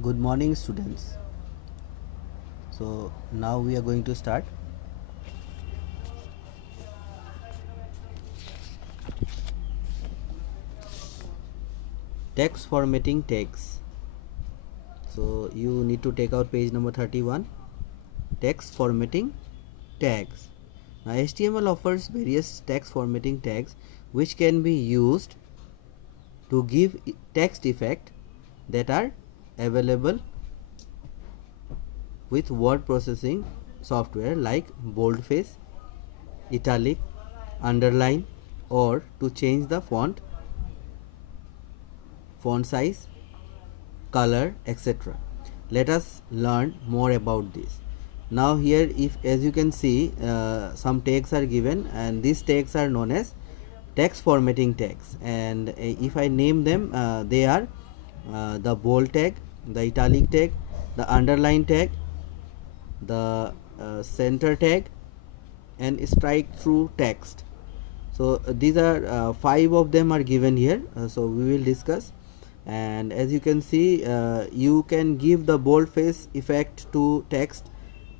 Good morning, students. So now we are going to start. Text formatting tags. So you need to take out page number 31. Text formatting tags. Now HTML offers various text formatting tags which can be used to give text effect that are available with word processing software like boldface, italic, underline, or to change the font size, color, etc. Let us learn more about this. Now here, if as you can see, some tags are given, and these tags are known as text formatting tags, and if I name them, they are the bold tag, the italic tag, the underline tag, the center tag, and strike through text. So these are 5 of them are given here, so we will discuss. And as you can see, you can give the boldface effect to text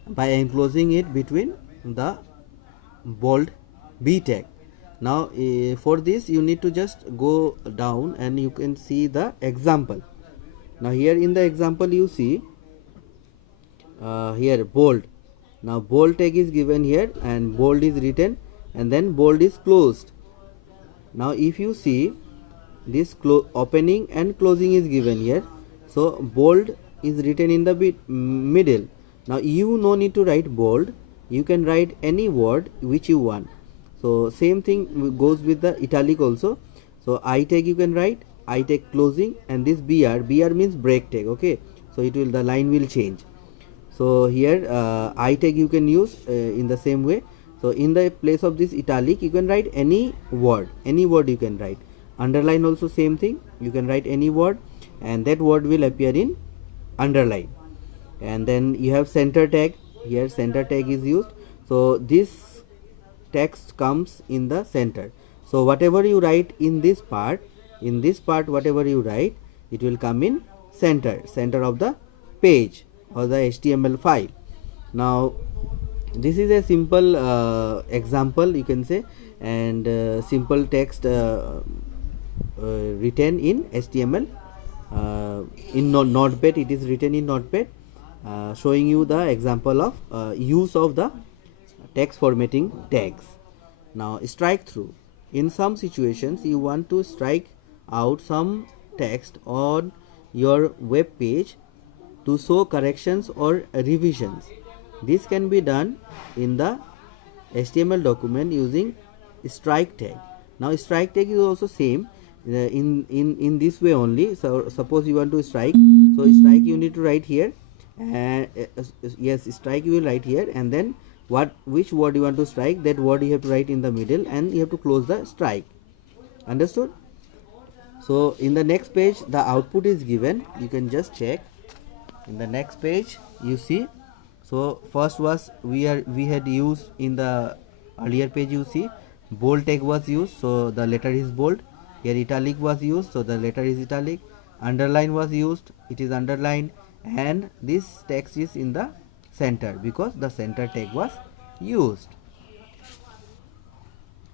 by enclosing it between the bold B tag. Now for this you need to just go down and you can see the example. Now here in the example you see here bold. Now bold tag is given here and bold is written and then bold is closed. Now if you see this opening and closing is given here, so bold is written in the middle. Now you no need to write bold, you can write any word which you want. So same thing goes with the italic also. So I tag you can write, I tag closing, and this br means break tag. Okay, so it will, the line will change. So here I tag you can use in the same way. So in the place of this italic you can write any word you can write. Underline also same thing, you can write any word and that word will appear in underline. And then you have center tag, here center tag is used, so this text comes in the center. So whatever you write in this part whatever you write, it will come in center of the page or the HTML file. Now this is a simple example you can say, and simple text written in HTML in Notepad. It is written in Notepad, showing you the example of use of the text formatting tags. Now strike through. In some situations you want to strike out some text on your web page to show corrections or revisions. This can be done in the HTML document using strike tag. Now strike tag is also same in this way only. So suppose you want to strike, so strike you need to write here, and yes, strike you will write here, and then which word you want to strike, that word you have to write in the middle and you have to close the strike. Understood? So in the next page the output is given, you can just check. In the next page you see, so first was we had used in the earlier page, you see bold tag was used, so the letter is bold. Here italic was used, so the letter is italic. Underline was used, it is underlined, and this text is in the center because the center tag was used.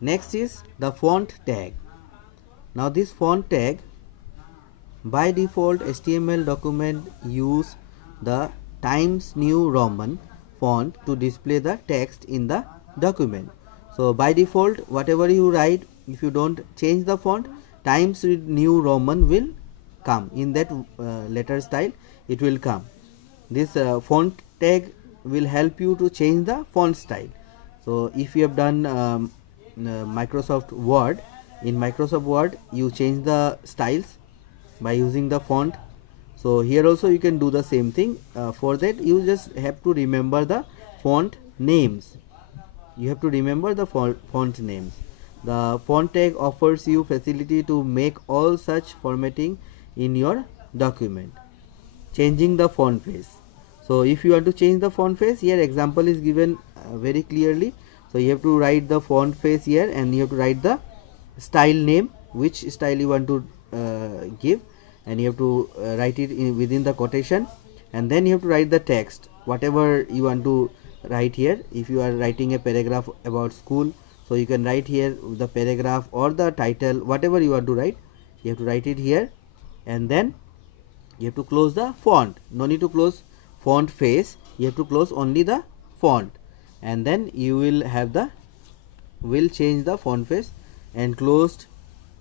Next is the font tag. Now this font tag, by default HTML document use the Times New Roman font to display the text in the document. So by default whatever you write, if you don't change the font, Times New Roman will come in that letter style, it will come. This font tag will help you to change the font style. So if you have done Microsoft Word, in Microsoft Word you change the styles by using the font. So here also you can do the same thing. For that you just have to remember the font names. You have to remember the font names. The font tag offers you facility to make all such formatting in your document. Changing the font face. So if you want to change the font face, here example is given very clearly. So you have to write the font face here and you have to write the style name, which style you want to give, and you have to write it within the quotation, and then you have to write the text whatever you want to write here. If you are writing a paragraph about school, so you can write here the paragraph or the title, whatever you want to write, you have to write it here, and then you have to close the font. No need to close font face, you have to close only the font, and then you will change the font face and closed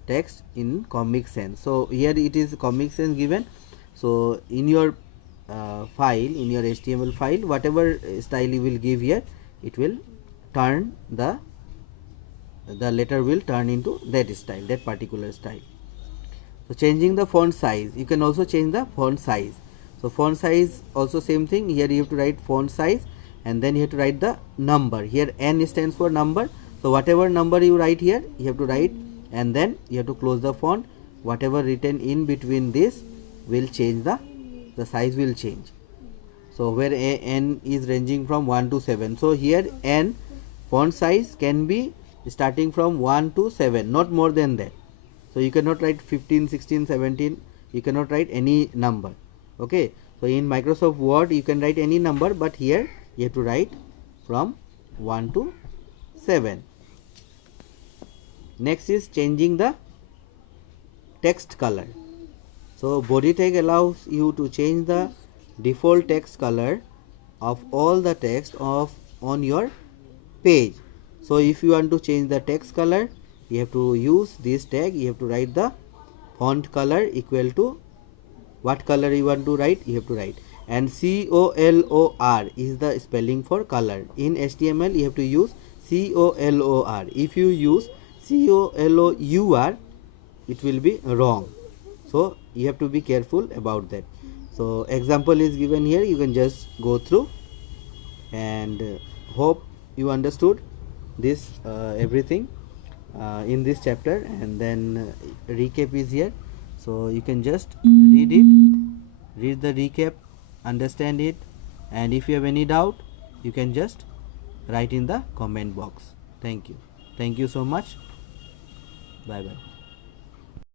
text in Comic Sans. So here it is Comic Sans given. So in your file, in your HTML file, whatever style you will give here, it will turn the letter will turn into that style, that particular style. So changing the font size, you can also change the font size. So font size also same thing. Here you have to write font size, and then you have to write the number. Here N stands for number, so whatever number you write here, you have to write, and then you have to close the font. Whatever written in between this will change, the size will change. So where N is ranging from 1 to 7, so here N font size can be starting from 1 to 7, not more than that. So you cannot write 15, 16, 17, you cannot write any number. Okay, so in Microsoft Word you can write any number, but here you have to write from 1 to 7. Next is changing the text color. So body tag allows you to change the default text color of all the text on your page. So if you want to change the text color, you have to use this tag. You have to write the font color equal to what color you want to write, you have to write, and COLOR is the spelling for color. In HTML you have to use COLOR. If you use COLOUR, it will be wrong, so you have to be careful about that. So example is given here, you can just go through, and hope you understood this everything in this chapter, and then recap is here, so you can just read the recap, understand it, and if you have any doubt, you can just write in the comment box. Thank you so much. Bye bye.